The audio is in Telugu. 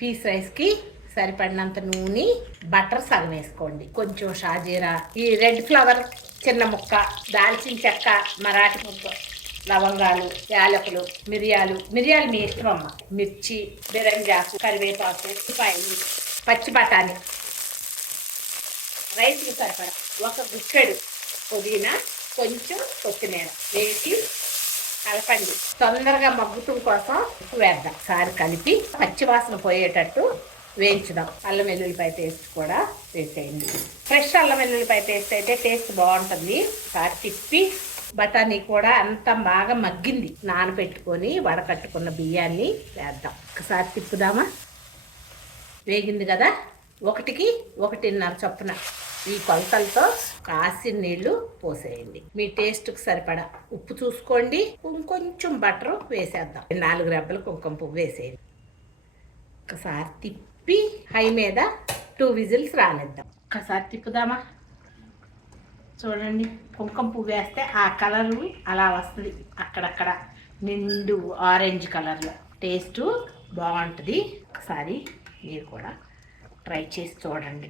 పీస్ రైస్కి సరిపడినంత నూనె, బటర్ సగం వేసుకోండి, కొంచెం షాజీరా, ఈ రెడ్ ఫ్లవర్ చిన్న ముక్క, దాల్చిన చెక్క, మరాఠీ ముక్క, లవంగాలు, యాలకులు, మిరియాలు మీ ఇష్టం అమ్మ, మిర్చి, బిరంజాకు, కరివేపాకు, ఉల్లిపాయలు, పచ్చి బఠానీ, రైస్కి సరిపడా ఒక గుక్కెడు పుదీనా, కొంచెం కొత్తిమీర వేసి కలపండి. తొందరగా మగ్గుతం కోసం ఉప్పు వేద్దాం. ఒకసారి కలిపి పచ్చివాసన పోయేటట్టు వేయించుదాం. అల్లం వెల్లుల్లిపాయ పేస్ట్ కూడా వేసేయండి. ఫ్రెష్ అల్లం వెల్లుల్లిపాయ పేస్ట్ అయితే టేస్ట్ బాగుంటుంది. ఒకసారి తిప్పి బఠానీ కూడా అంత బాగా మగ్గింది. నానబెట్టుకొని వడకట్టుకున్న బియ్యాన్ని వేద్దాం. ఒకసారి తిప్పుదామా. వేగింది కదా. 1కి 1.5 చొప్పున ఈ కొలతలతో కాసిన నీళ్లు పోసేయండి. మీ టేస్ట్కి సరిపడా ఉప్పు చూసుకోండి. కొంచెం బటర్ వేసేద్దాం. 4 రెబ్బలు కుంకుమ పువ్వు వేసేయండి. ఒకసారి తిప్పి హై మీద 2 విజిల్స్ రానిద్దాం. ఒకసారి తిప్పుదామా. చూడండి, కుంకుమ పువ్వు వేస్తే ఆ కలరు అలా వస్తుంది. అక్కడక్కడ నిండు ఆరెంజ్ కలర్లో టేస్ట్ బాగుంటుంది. ఒకసారి మీరు కూడా ట్రై చేసి చూడండి.